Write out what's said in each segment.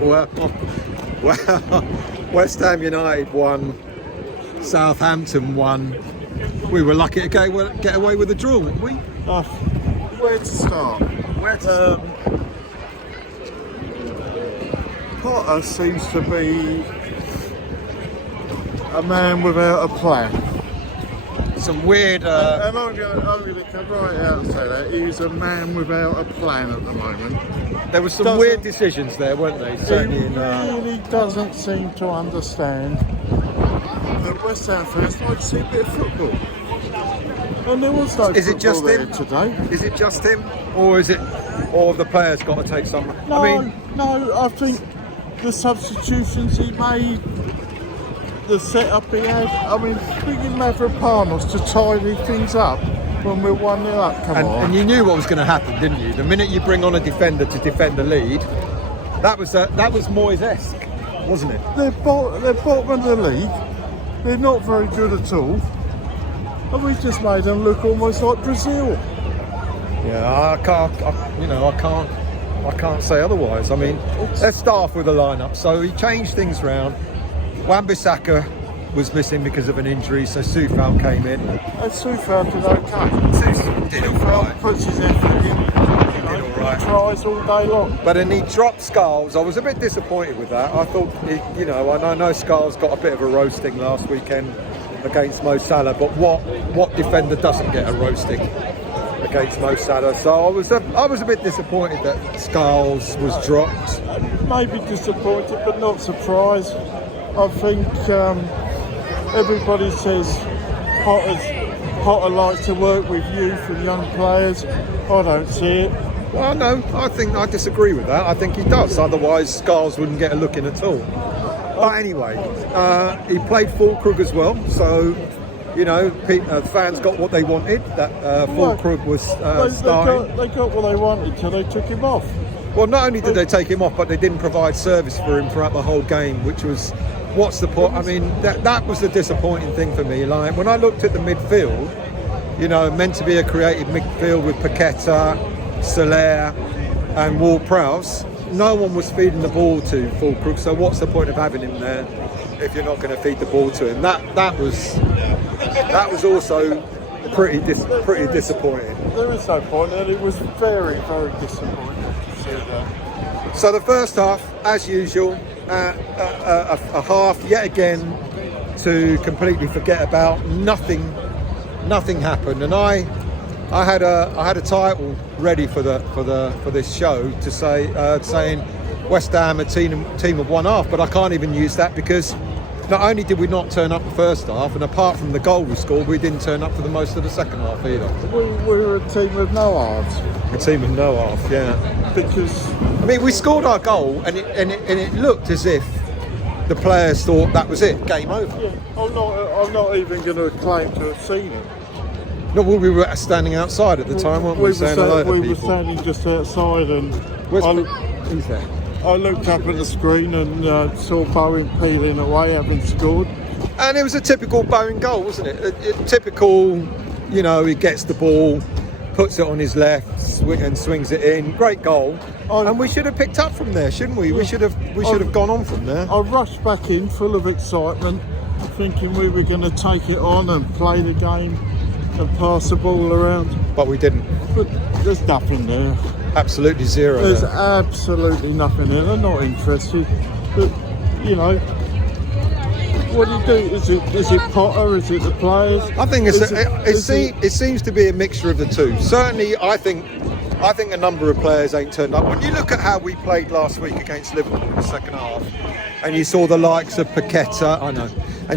well, West Ham United won, Southampton won. We were lucky to get away with a draw, weren't we? Where to start? Potter seems to be a man without a plan. Some weird... And I'm going to come right out and say that. He's a man without a plan at the moment. There were some weird decisions there, weren't they? Certainly he really doesn't seem to understand that West Ham fans like to see a bit of football. And there was no Is it just football him? Today. Is it just him? Or is it... Or have the players got to take some... No, I think the substitutions he made, the setup he had, I mean, bringing Mavropanos to tidy things up when we're 1-0 up, and you knew what was going to happen, didn't you? The minute you bring on a defender to defend the lead, that was Moyes-esque, wasn't it? They're bottom of the league. They're not very good at all. And we just made them look almost like Brazil. Yeah, I can't say otherwise. I mean, let's start off with the lineup. So he changed things round. Wan-Bissaka was missing because of an injury, so Southampton came in. And Southampton did okay. Did all right. Puts his effort in. All right. Tries all day long. But then he dropped Scarles. I was a bit disappointed with that. I thought, and I know Scarles got a bit of a roasting last weekend against Mo Salah, but what defender doesn't get a roasting against Mo Salah? So I was a bit disappointed that Scarles was dropped. Maybe disappointed, but not surprised. I think everybody says Potter likes to work with youth and young players. I don't see it. Well, no, I disagree with that. I think he does. Otherwise, Scarles wouldn't get a look in at all. But anyway, he played Fulkrug as well. So, fans got what they wanted. That Fulkrug was starting. They got what they wanted till they took him off. Well, not only did they take him off, but they didn't provide service for him throughout the whole game, which was, what's the point? I mean, that was the disappointing thing for me. Like, when I looked at the midfield, meant to be a creative midfield with Paqueta, Soler and Ward-Prowse, no one was feeding the ball to Fulkrug, so what's the point of having him there if you're not going to feed the ball to him? That was also pretty disappointing. There is no point, and it was very, very disappointing. So the first half, as usual, a half yet again to completely forget about. Nothing happened, and I had a title ready for this show to say saying West Ham a team of one half, but I can't even use that because not only did we not turn up the first half, and apart from the goal we scored, we didn't turn up for the most of the second half either. We were a team of no halves. A team of no half, yeah. Because we scored our goal, and it looked as if the players thought that was it, game over. Yeah, I'm not even going to claim to have seen it. No, we were standing outside at the time, weren't we? Saying hello to we people. were standing just outside, and Who's there? I looked up at the screen and saw Bowen peeling away, having scored. And it was a typical Bowen goal, wasn't it? A typical, he gets the ball, puts it on his left and swings it in. Great goal. And we should have picked up from there, shouldn't we? We should have gone on from there. I rushed back in full of excitement, thinking we were going to take it on and play the game and pass the ball around. But we didn't. But there's nothing there. Absolutely zero. There's absolutely nothing there. They're not interested. But, what do you do? Is it Potter? Is it the players? I think it seems to be a mixture of the two. Certainly, I think a number of players ain't turned up. When you look at how we played last week against Liverpool in the second half, and you saw the likes of Paqueta,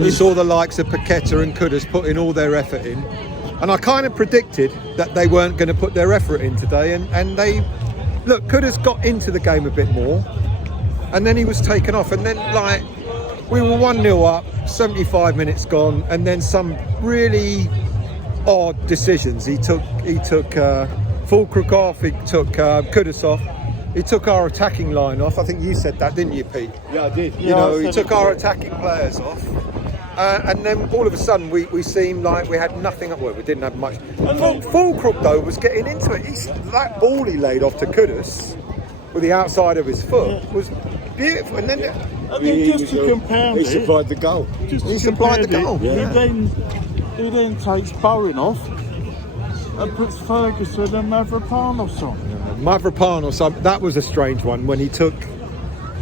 you saw the likes of Paqueta and Kudus putting all their effort in, and I kind of predicted that they weren't going to put their effort in today, and they look. Kudus got into the game a bit more, and then he was taken off, and then we were 1-0 up, 75 minutes gone, and then some really odd decisions. He took Fulkrug off, he took Kudus off, he took our attacking line off. I think you said that, didn't you, Pete? Yeah, I did. He took our attacking players off. And then all of a sudden we seemed like we had nothing. Well, we didn't have much. Fulkrug though was getting into it. That ball he laid off to Kudus with the outside of his foot was beautiful. And then just to compound he it, supplied the goal. he supplied the goal. He then takes Bowen off and puts Ferguson and Mavropanos on. Mavropanos, that was a strange one when he took a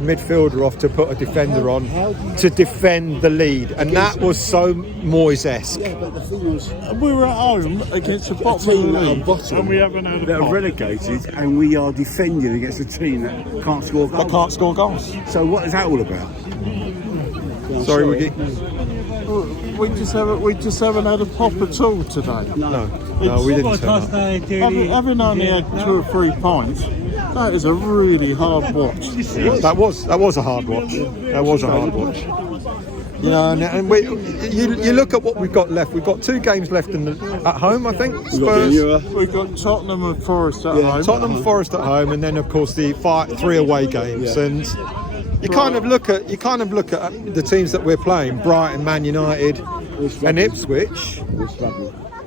midfielder off to put a defender on to defend the lead, and that was so Moyes-esque. Yeah, but the thing was, We were at home against the bottom of the league, and we haven't had a that are pot. relegated, and we are defending against a team that can't score goals. They can't score goals. So what is that all about? Sorry, Wiggy. We just haven't had a pop at all today. No, we didn't turn up. Having only had 2 or 3 points, that is a really hard watch. That was a hard watch. That was a hard watch. You know, and you look at what we've got left. We've got 2 games left at home, I think. Spurs. We've got Tottenham and Forest at home. Tottenham, Forest at home, and then of course the 3 away games. And you kind of look at the teams that we're playing: Brighton, Man United, and Ipswich.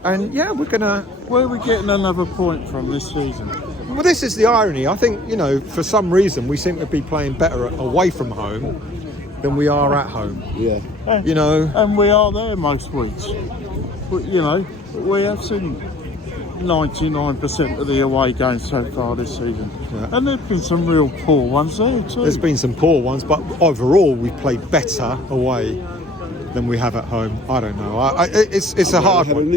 And yeah, Where are we getting another point from this season? Well, this is the irony. I think, for some reason we seem to be playing better away from home than we are at home. Yeah. And we are there most weeks. But, we have seen 99% of the away games so far this season. Yeah. And there's been some real poor ones there too. There's been some poor ones, but overall we've played better away than we have at home. I don't know. It's a hard one.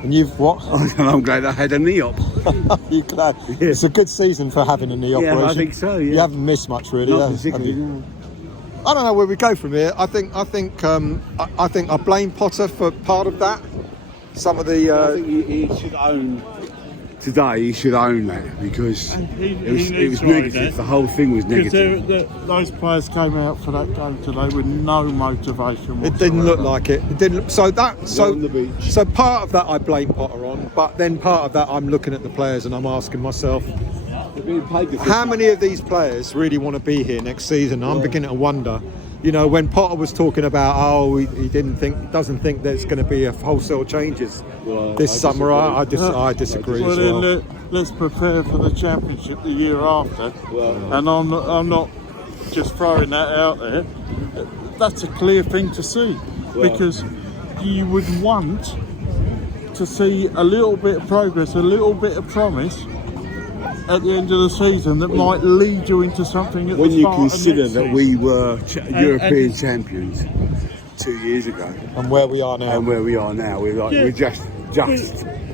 And you've what? I'm glad I had a knee-op. You're glad. Yeah. It's a good season for having a knee operation. I think so. Yeah. You haven't missed much, really. Not have particularly. you? No. I don't know where we go from here. I think I blame Potter for part of that. Some of the. I think he should own. Today he should own that because it was negative. The whole thing was negative. Those players came out for that game today with no motivation whatsoever. It didn't look like it. It didn't. So on the beach. So part of that I blame Potter on, but then part of that I'm looking at the players and I'm asking myself, They're being paid the how many of these players really want to be here next season? I'm beginning to wonder. When Potter was talking about, he doesn't think there's going to be a wholesale changes this summer. I disagree. Well, as well. then let's prepare for the championship the year after. And I'm not just throwing that out there. That's a clear thing to see because you would want to see a little bit of progress, a little bit of promise at the end of the season that might lead you into something at when the you start consider of next that season. we were European champions 2 years ago And where we are now. and where we are now, we're just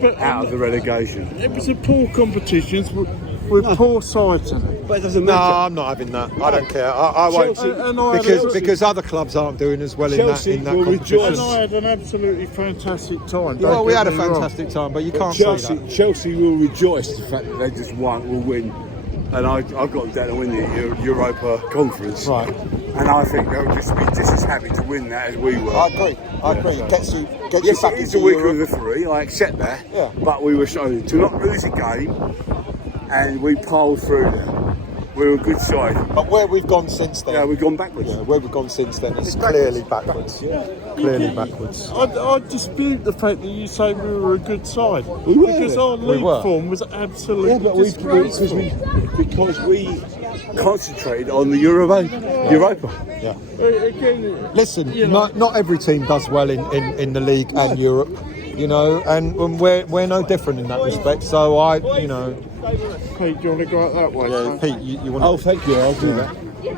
but out of the relegation. It was a poor competition with poor sides in it. But it doesn't No, matter. I'm not having that. I don't care. I won't Chelsea- because other clubs aren't doing as well Chelsea in that will competition. rejoice. And I had an absolutely fantastic time. Well, we had a Don't get me wrong. fantastic time, but you can't say that. Chelsea will rejoice the fact that they just will win. And I've got them down to win the Europa Conference. Right. And I think they'll just be just as happy to win that as we were. I agree. Gets you Yes, back it is into a weaker Europe. of the 3, I accept that. Yeah. But we were shown to not lose a game and we piled through there. We were a good side. But where we've gone since then, Yeah, we've gone backwards. where we've gone since then is It's clearly backwards. backwards. Clearly backwards. I dispute the fact that you say we were a good side We were. because our We league were. form was absolutely Yeah, but disgraceful. because we concentrated on the Europa. Yeah. Again, Listen, not every team does well in the league and Europe, and we're no different in that respect. So Pete, do you want to go out that way? yeah, Pete, you want? Oh, thank you. I'll do that.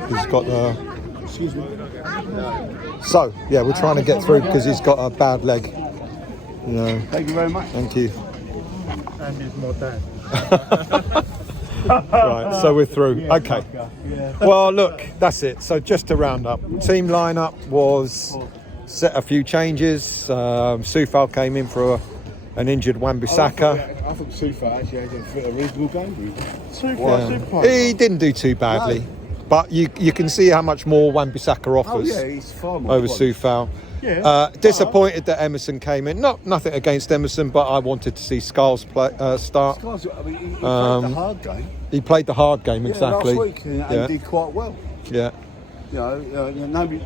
He's got the. Excuse me. So yeah, we're trying to get through because he's got a bad leg. Thank you very much. Thank you. And he's my dad. Right, so we're through. Okay. Well, look, that's it. So just to round up, team lineup was set a few changes. Soufal came in for an injured Wan-Bissaka. I think Soufal actually had a reasonable game. Super. He didn't do too badly, but you can see how much more Wan-Bissaka Oh offers yeah, he's far more over quality. Soufal. Yeah. Disappointed that Emerson came in. Nothing against Emerson, but I wanted to see Skulls start. Guys, I mean, he played the hard game. He played the hard game exactly. Last week and Yeah. did quite well. Yeah. Nobody,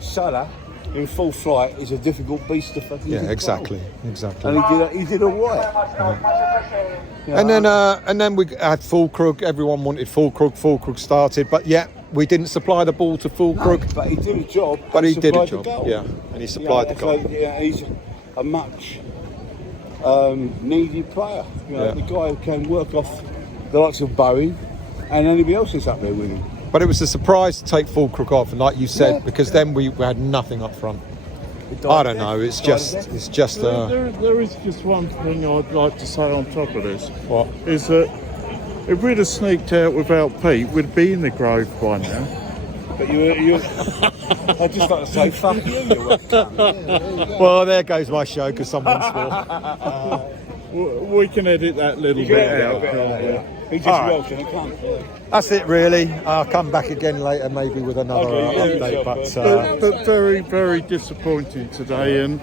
Salah in full flight is a difficult beast to fucking Yeah, control. exactly. And he did all right. And then we had Fulkrug. Everyone wanted Fulkrug. Fulkrug started, but we didn't supply the ball to Fulkrug. But he did a job. But he did a supplied job. the goal. Yeah, and he supplied the goal. So, he's a much needed player. The guy who can work off the likes of Bowie and anybody else that's up there with him. But it was a surprise to take Fulkrug off, and like you said, because then we had nothing up front. I don't know. It's just. There is just one thing I'd like to say on top of this. What? Is that if we'd have sneaked out without Pete, we'd be in the Grove by now. But you I'd just like to say, fuck you. Well, there goes my show because someone swore. We can edit that little bit out. Can't we? He just Welsh and he can't. That's it, really. I'll come back again later, maybe with another update. But very, very disappointing today, and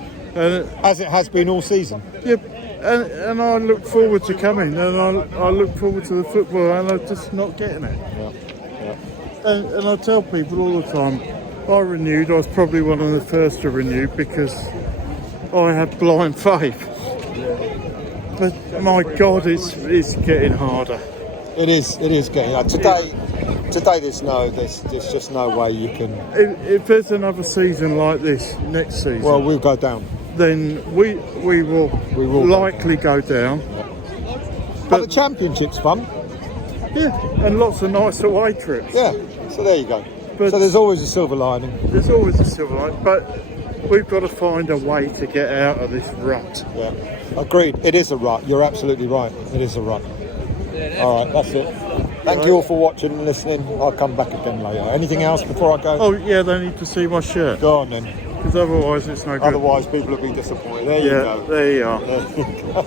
as it has been all season. yeah, and I look forward to coming, and I look forward to the football, and I'm just not getting it. And I tell people all the time, I renewed. I was probably one of the first to renew because I had blind faith. But my God, it's getting harder. It is getting today. There's just no way you can. If there's another season like this next season, Well, we'll go down. then we will likely go down. But the championship's fun. Yeah, and lots of nice away trips. Yeah. So there you go. But so there's always a silver lining. There's always a silver lining, but we've got to find a way to get out of this rut. Yeah. Agreed. It is a rut. You're absolutely right. It is a rut. All right. That's it. Thank you all for watching and listening. I'll come back again later. Anything else before I go? Oh yeah, they need to see my shirt. Go on then. Because otherwise it's no good. Otherwise people will be disappointed. There you go. There you are.